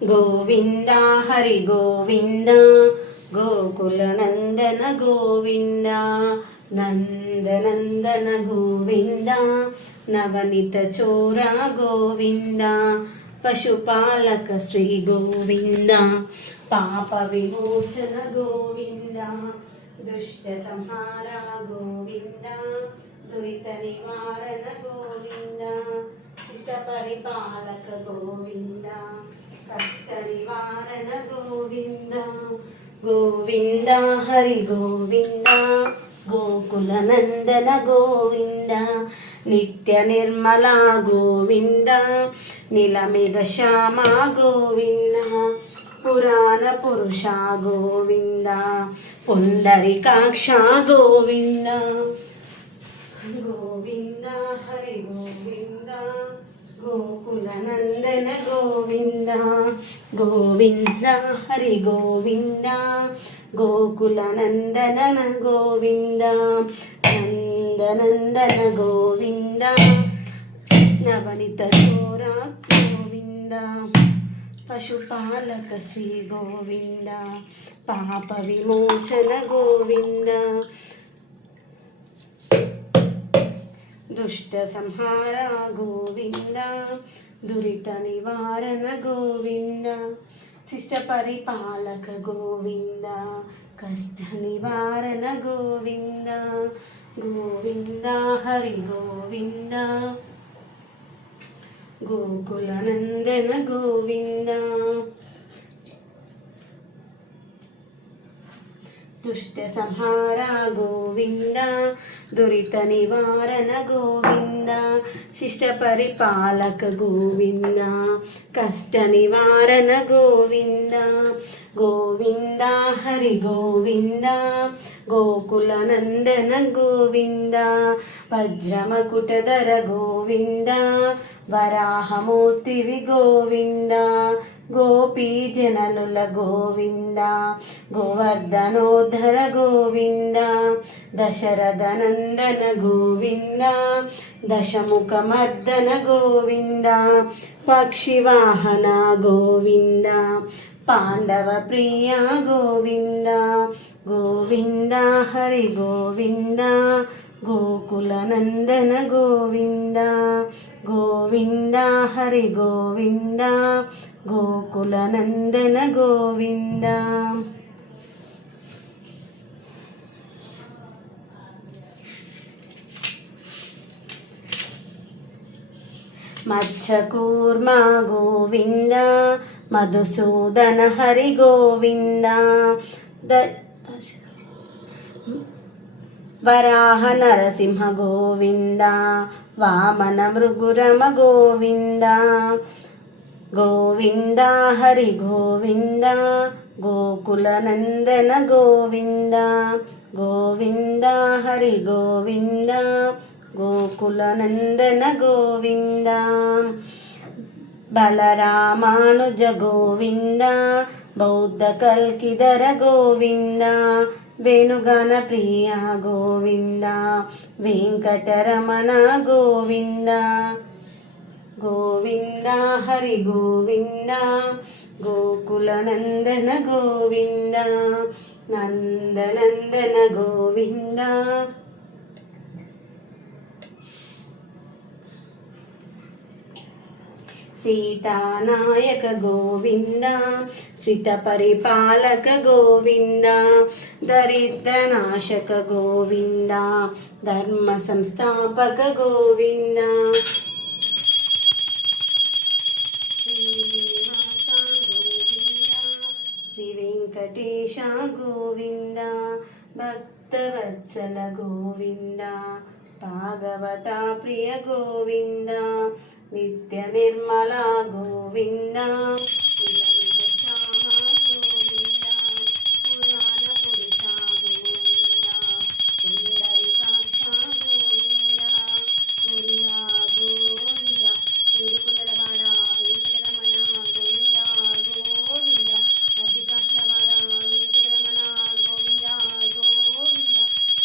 గోవింద హరి గోవింద గోకుల నందన గోవింద నందనందన గోవింద నవనిత చోర గోవింద పశుపాలక శ్రీ గోవింద పాప విమోచన గోవింద దుష్ట సంహార గోవింద దురిత నివారణ గోవింద ఇష్ట పరిపాలక గోవింద కష్ట నివారణ గోవింద గోవింద హరి గోవింద గోకుల నందన గోవింద నిత్య నిర్మల గోవింద నీలమేఘ శ్యామ గోవింద పురాణ పురుష గోవింద పుండరీకాక్ష గోవింద గోవింద హరి గోవింద గోకుల నందన గోవింద గోవింద హరి గోవింద గోకుల నందన గోవింద నందనందన గోవింద నవనిత చోర గోవింద పశుపాలక శ్రీ గోవింద పాప విమోచన గోవింద దుష్ట సంహార గోవింద దురిత నివారణ గోవింద శిష్ట పరిపాలక గోవింద కష్ట నివారణ గోవింద గోవింద హరి గోవింద గోకుల నందన గోవింద దుష్ట సంహార గోవింద దురిత నివారణ గోవింద శిష్ట పరిపాలక గోవింద కష్ట నివారణ గోవింద గోవింద హరి గోవింద గోకుల నందన గోవింద వజ్రమకుటధర గోవింద వరాహమూర్తివి గోవింద గోపీ జనలుల గోవింద గోవర్ధనోద్ధర గోవింద దశరథ నందన గోవింద దశముఖమర్దన గోవింద పక్షివాహన గోవింద పాండవ ప్రియ గోవింద గోవింద హరి గోవింద గోకుల నందన గోవింద గోవింద హరి గోవింద గోకుల నందన గోవింద మత్స్యకూర్మ గోవింద మధుసూదన హరి గోవింద వరాహ నరసింహ గోవింద వామన మృగురమ గోవింద గోవింద హరి గోవింద గోకుల నందన గోవింద గోవింద హరి గోవింద గోకుల నందన గోవింద బలరామానుజ గోవింద బౌద్ధ కల్కిధర గోవింద వేణుగాన ప్రియ గోవింద వెంకటరమణ గోవింద గోవింద హరి గోవింద గోకుల నందన గోవింద నందనందన గోవింద సీతానాయక గోవింద శ్రిత పరిపాలక గోవింద దరిద్రనాశక గోవింద ధర్మ సంస్థాపక గోవింద శ్రీనివాస గోవింద శ్రీ వెంకటేశ గోవింద భక్తవత్సల గోవింద భాగవత ప్రియ గోవింద నిత్య నిర్మల గోవింద నీలమేఘ శ్యామ గోవింద పురాణ పురుష గోవింద పుండరీకాక్ష గోవింద గోవింద గోవింద తిరుకులవాడ వెంకటరమణ గోవింద గోవింద మధ్యకాట్లవాడ వెంకటరమణ గోవింద గోవింద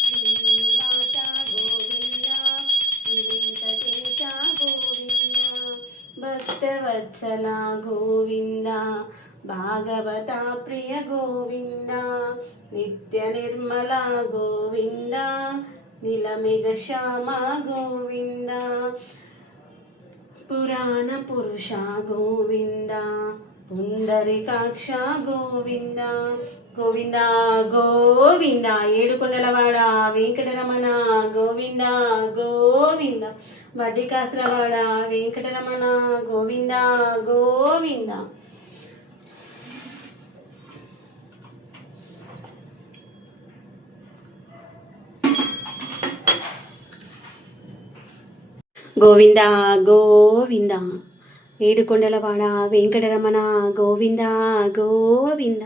శ్రీనివాస గోవింద శ్రీ వెంకటేశ గోవింద భక్తవత్సల గోవింద భాగవత ప్రియ గోవింద నిత్య నిర్మల గోవింద నీలమేఘ శ్యామ గోవింద పురాణ పురుష గోవింద పుండరీకాక్ష గోవింద గోవింద గోవింద ఏడుకొండలవాడ వెంకటరమణ గోవింద గోవింద వడ్డికాసులవాడ వెంకటరమణ గోవింద గోవింద గోవింద గోవింద ఏడుకొండలవాడ వెంకటరమణ గోవింద గోవింద.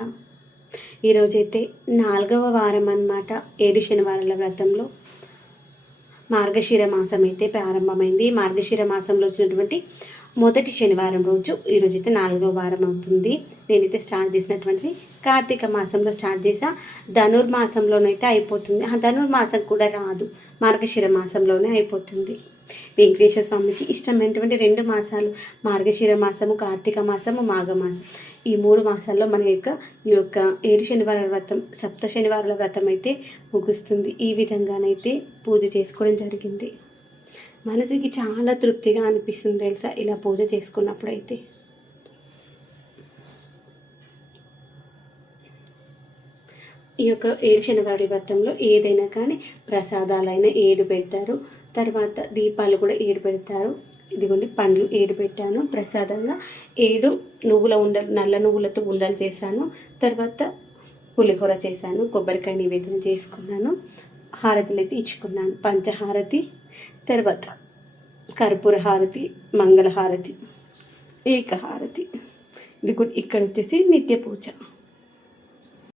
ఈరోజైతే 4వ వారం అన్నమాట. 7 శనివారాల వ్రతంలో మార్గశిర మాసం అయితే ప్రారంభమైంది. మార్గశిర మాసంలో వచ్చినటువంటి మొదటి శనివారం రోజు ఈరోజైతే 4వ వారం అవుతుంది. నేనైతే స్టార్ట్ చేసినటువంటిది కార్తీక మాసంలో స్టార్ట్ చేసా. ధనుర్మాసంలోనైతే అయిపోతుంది. ధనుర్మాసం కూడా రాదు, మార్గశిర మాసంలోనే అయిపోతుంది. వెంకటేశ్వర స్వామికి ఇష్టమైనటువంటి 2 మాసాలు మార్గశిర మాసము, కార్తీక మాసము, మాఘమాసం. ఈ 3 మాసాల్లో మన ఈ యొక్క 7 శనివారాల వ్రతం, 7 శనివారాల వ్రతం అయితే ముగుస్తుంది. ఈ విధంగానైతే పూజ చేసుకోవడం జరిగింది. మనసుకి చాలా తృప్తిగా అనిపిస్తుంది తెలుసా ఇలా పూజ చేసుకున్నప్పుడు అయితే. ఈ యొక్క 7 శనివారాల వ్రతంలో ఏదైనా కానీ ప్రసాదాలైనా 7 పెడతారు. తర్వాత దీపాలు కూడా 7 పెడతారు. ఇదిగోండి పండ్లు 7 పెట్టాను ప్రసాదంగా. 7 నువ్వుల ఉండలు, నల్ల నువ్వులతో ఉండలు చేశాను. తర్వాత పులిహోర చేశాను, కొబ్బరికాయ నివేదన చేసుకున్నాను, హారతులు అయితే ఇచ్చుకున్నాను. పంచహారతి, తర్వాత కర్పూర హారతి, మంగళహారతి, ఏకహారతి. ఇది ఇక్కడ వచ్చేసి నిత్య పూజ.